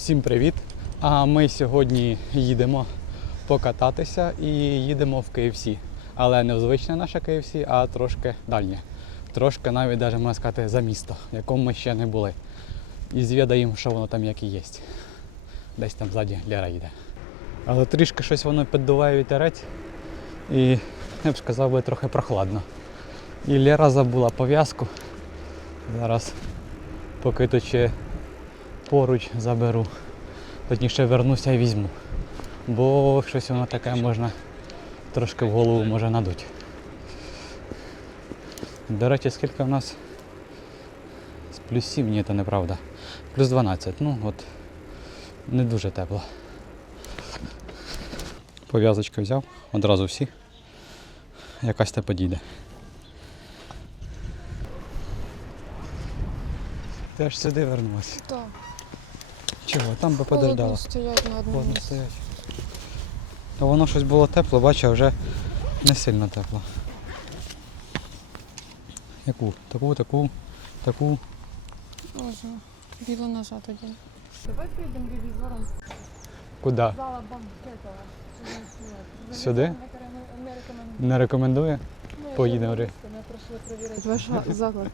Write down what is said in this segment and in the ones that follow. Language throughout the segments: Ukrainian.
Всім привіт! А ми сьогодні їдемо покататися і їдемо в KFC. Але не в звичне наше KFC, а трошки дальнє. Трошки навіть навіть можна сказати за місто, в якому ми ще не були. І звідаємо, що воно там як і є. Десь там ззаді Лера їде. Але трішки щось воно піддуває вітерець і я б сказав би трохи прохладно. І Лера забула пов'язку. Зараз поки то ще поруч заберу. Точніше вернуся і візьму. Бо щось воно таке можна трошки в голову може надуть. До речі, скільки в нас? З плюс 7, ні, це неправда. Плюс 12. Ну от не дуже тепло. Пов'язочки взяв, одразу всі. Якась те подійде. Ти аж сюди вернулася. Так, Чого? Там би холодно подождала. стоять на одному Ладно, місці. стоять. Та воно щось було тепло, бачу, а вже не сильно тепло. Яку? Таку, таку, таку. Ось, біло назад один. Давай поїдемо ревізором. Куди? Зала банкетова. Сюди? Не рекомендує? Поїдемо, Ри. Ми пройшли перевірити ваш заклад.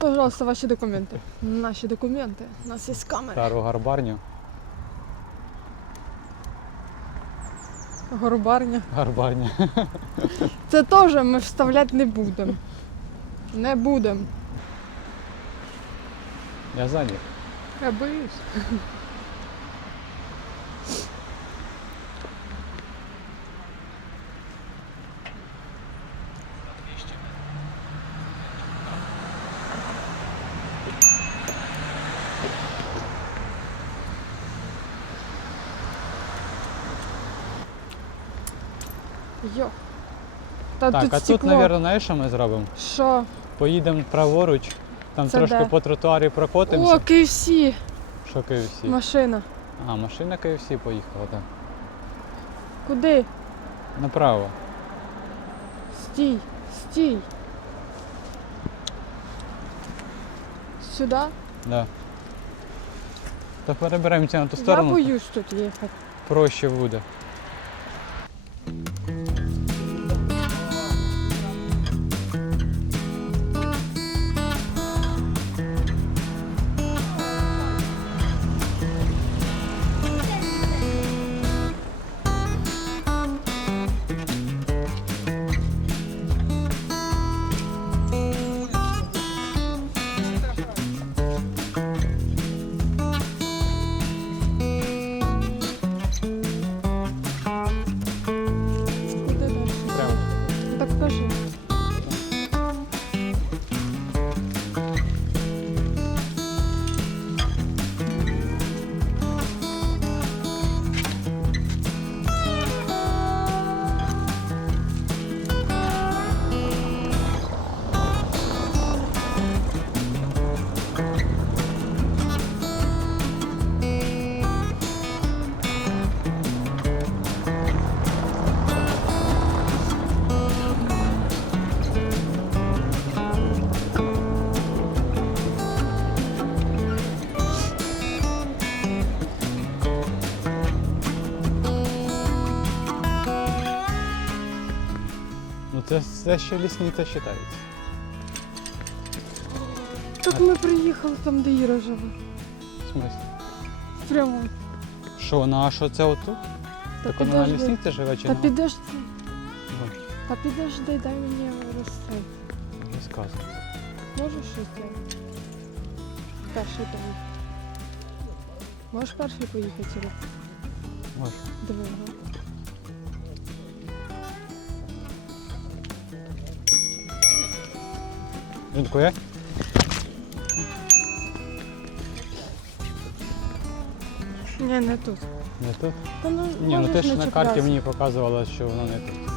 Пожалуйста, ваші документи. Наші документи. У нас є камери. Стару гарбарню. Горбарня. Гарбарня. Це теж ми вставляти не будемо. Не будемо. Я ззаді. Я боюсь. Йо. Та Так, тут а тут, мабуть, знаєш, що ми зробимо? Що? Поїдемо праворуч, там Це трошки де? по тротуарі О. KFC. Що KFC? Машина. А, машина KFC поїхала, так. Куди? Направо. Стій, стій. Сюди? Да. Та переберемося на ту сторону. Я боюсь тут їхати. Проще буде. Ну це, це ще лісниця вважається. Так ми приїхали там, де Іра живе. В смислі? Прямо. Що, ну а що це отут? Та Так вона на підожди. лісниці живе чи Та на? підожди. Ну, Та підожди, дай мені розстой. Розказуй. Можеш щось зробити? Перший там. Можеш перший поїхати? Іра? Може. Диви. ага. Такий? Ні, не тут. Не тут? Та ну, Ні, ну ти можеш ж не на карті чіплятися. мені показувала, що воно не тут.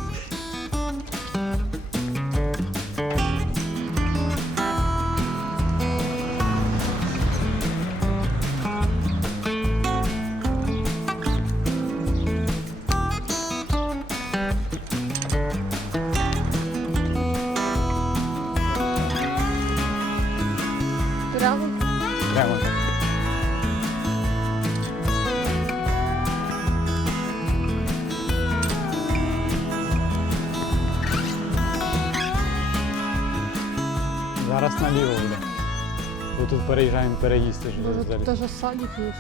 Тут переїжджаємо вже Може, тут взагалі. даже садик є.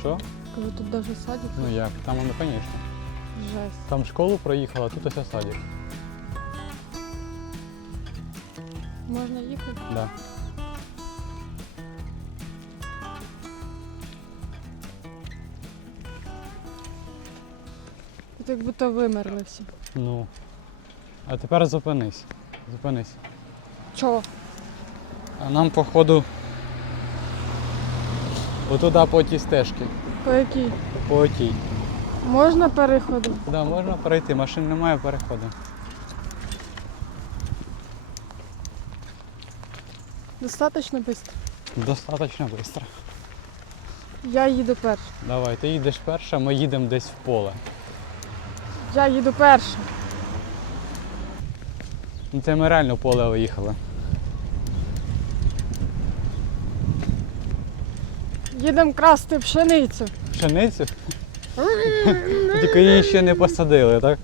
Що? Кажу, тут даже садик. Ну як? Там воно, звісно. Жесть. Там школу проїхала, тут ось садик. Можна їхати? Да. Тут як будто вимерли всі. Ну. А тепер зупинись. Зупинись. Чого? А нам, походу, отуда по тій стежці. По якій? По тій. Можна переходи? Да, можна перейти, машин немає переходу. Достаточно швидко. Достаточно швидко. Я їду перша. Давай, ти їдеш перша, ми їдемо десь в поле. Я їду перша. Це ми реально в поле виїхали. Їдемо красти пшеницю. Пшеницю? Тільки її ще не посадили, так?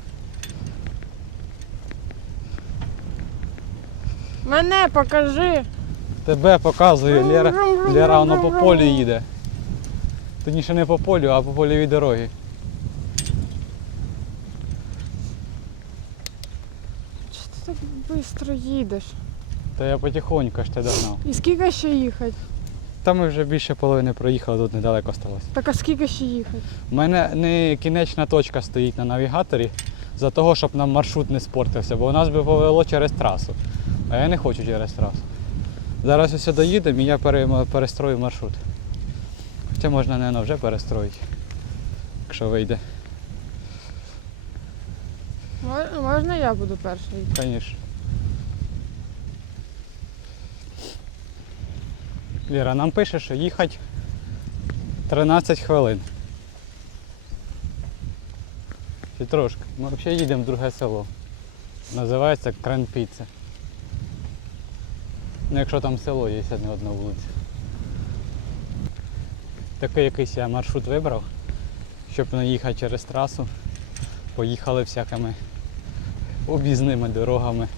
Мене покажи. Тебе показує Лера. Лера воно по полю їде. Тоді не по полю, а по польовій дорогі. Чого ти так швидко їдеш? Та я потихоньку ж тебе догнав. І скільки ще їхати? Та ми вже більше половини проїхали, тут недалеко сталося. Так а скільки ще їхати? У мене не кінечна точка стоїть на навігаторі за того, щоб нам маршрут не спортився, бо у нас би повело через трасу. А я не хочу через трасу. Зараз ось доїдемо і я перестрою маршрут. Хоча можна, мабуть, вже перестроїти, якщо вийде. Можна я буду першою? Звісно. Ліра, нам пише, що їхати 13 хвилин. Чи трошки. Ми взагалі їдемо в друге село. Називається Кранпіце. Ну, якщо там село є, не одна вулиця. Такий якийсь я маршрут вибрав, щоб не їхати через трасу. Поїхали всякими об'їзними дорогами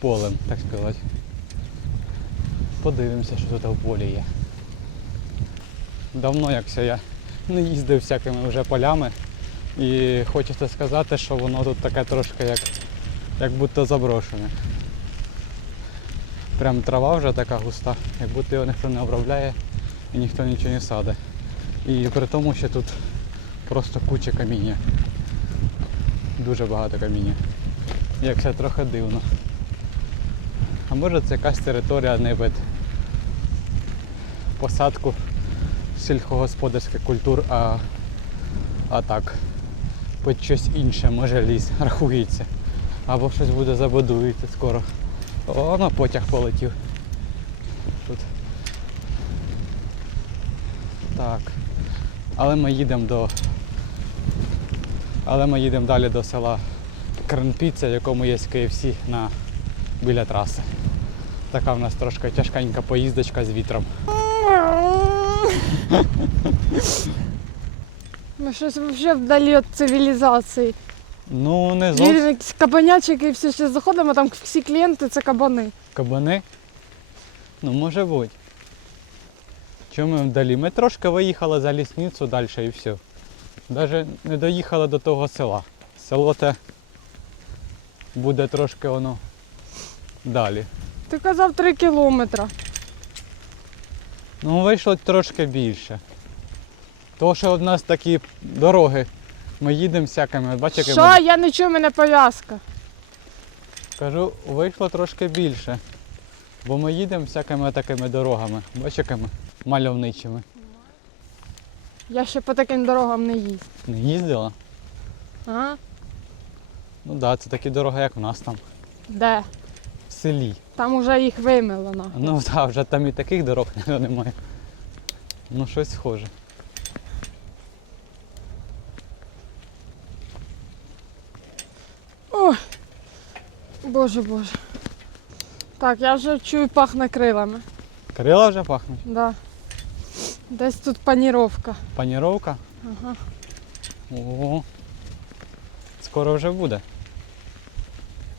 полем, так сказати. Подивимося, що тут в полі є. Давно якся я не їздив всякими вже полями. І хочеться сказати, що воно тут таке трошки як, як будто заброшене. Прям трава вже така густа, як будто його ніхто не обробляє і ніхто нічого не саде. І при тому, що тут просто куча каміння. Дуже багато каміння. Як це трохи дивно. А може це якась територія не посадку сільськогосподарських культур, а, а так, під щось інше, може ліс рахується. Або щось буде забудується скоро. О, на потяг полетів. Тут. Так. Але ми їдемо до. Але ми їдемо далі до села Кранпіця, в якому є KFC на, біля траси. Така в нас трошки тяжкенька поїздочка з вітром. Ми щось взагалі вдалі від цивілізації. Ну, не зовсім якісь кабанячики і все ще заходимо, там всі клієнти це кабани. кабани. Ну, може бути. Чому ми вдалі? Ми трошки виїхали за лісницю далі і все. Навіть не доїхали до того села. Село те буде трошки воно далі. Ти казав 3 кілометри. Ну, вийшло трошки більше. Тому що в нас такі дороги. Ми їдемо всякими, бачите, Що? Я не чую мене пов'язка. кажу, вийшло трошки більше. Бо ми їдемо всякими такими дорогами, бачите, якими? мальовничими. Я ще по таким дорогам не їздю. Не їздила? А? Ну так, да, це такі дороги, як в нас там, Де? в селі. Там уже їх вимило нахуй. Ну так, вже там і таких дорог немає. Ну щось схоже. Ой. Боже боже. Так, я вже чую пахне крилами. Крила вже пахнуть. Да. Десь тут паніровка. Паніровка. Ага. Ого. Скоро вже буде.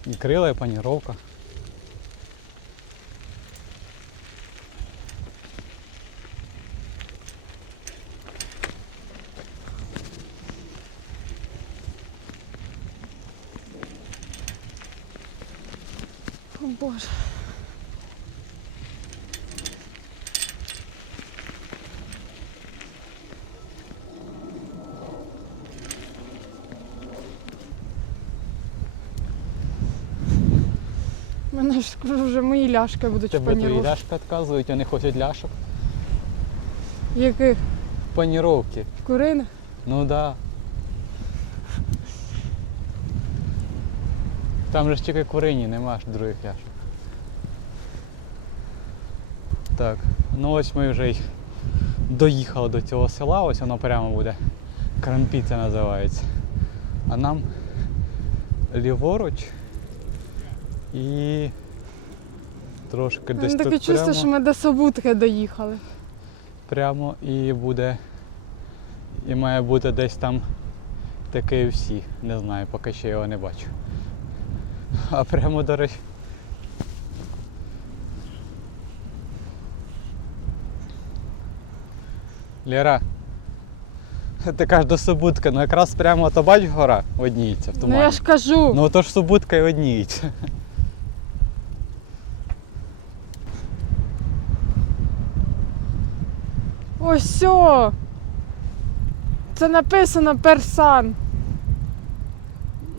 І крила, і паніровка. Боже. Мене ж кажу, вже мої ляшки будуть в Тебе твої паніровці. ляшки відказують, вони хочуть ляшок. Яких? Паніровки. Куриних? Ну да. Там же ж тільки курині, нема ж других ляшок. Так, ну ось ми вже й доїхали до цього села, ось воно прямо буде. Крампіця називається. А нам ліворуч і трошки десь Таке тут чувство, прямо, що ми до Собутки доїхали. прямо і буде. І має бути десь там таке всі. Не знаю, поки ще його не бачу. А прямо до речі. Лера. Ти кажеш до Субутка, ну якраз прямо то бач гора одніється в Ну я ж кажу. Ну то ж Субутка і одніється. Ось. Це написано персан.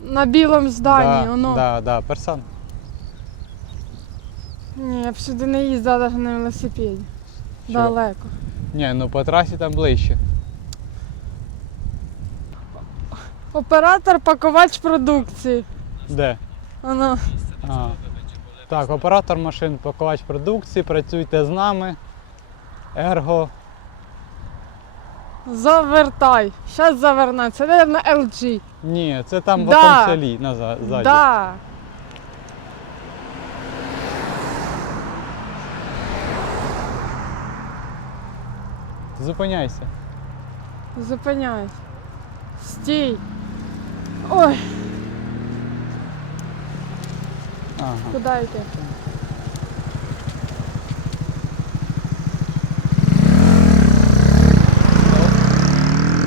На білому зданні, да, воно. да, да, персан. Ні, я б сюди не їздила навіть на велосипеді. Що? Далеко. Ні, ну по трасі там ближче. Оператор пакувач продукції. Де? Воно. А. Так, оператор машин, пакувач продукції, працюйте з нами. Ерго. Завертай. Щас заверне. Це, мабуть, LG. Ні, це там в Да. тому селі назад. ззаді. Да. Зупиняйся. Зупиняйся. Стій. Ой, Ага. куди йти?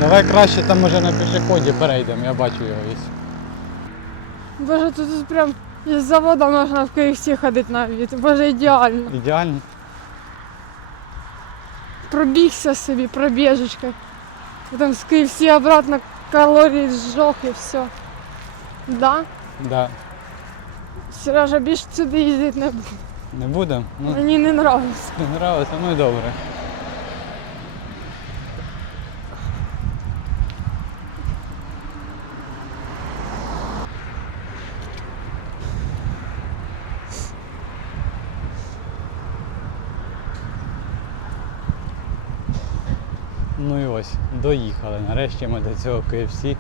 Давай краще там може на пішоході перейдемо, я бачу його ось. Боже, тут, прям із заводу можна в KFC ходити навіть. Боже, ідеально. Ідеально. Пробігся собі, пробіжечка. Потім з KFC обратно калорії зжог і все. Да? Да. Сережа більше сюди їздити не буде. Не буде? Ну, Мені не подобається. не нравиться, ну і добре. Ну і ось, доїхали. Нарешті ми до цього KFC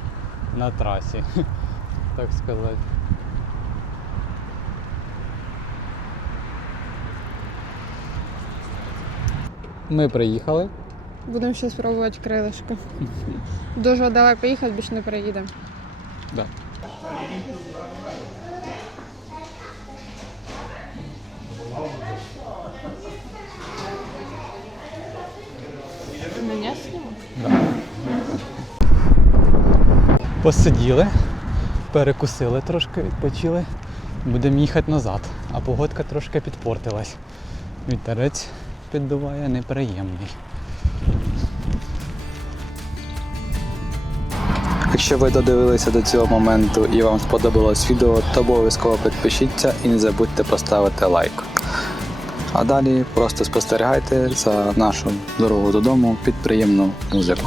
на трасі, так сказати. Ми приїхали. Будемо ще спробувати крилишко. Дуже далеко їхати, більше не приїдемо. Да. Мене Да. Посиділи, перекусили трошки, відпочили. Будемо їхати назад, а погодка трошки підпортилась. Вітерець піддуває неприємний. Якщо ви додивилися до цього моменту і вам сподобалось відео, то обов'язково підпишіться і не забудьте поставити лайк. А далі просто спостерігайте за нашу дорогу додому під приємну музику.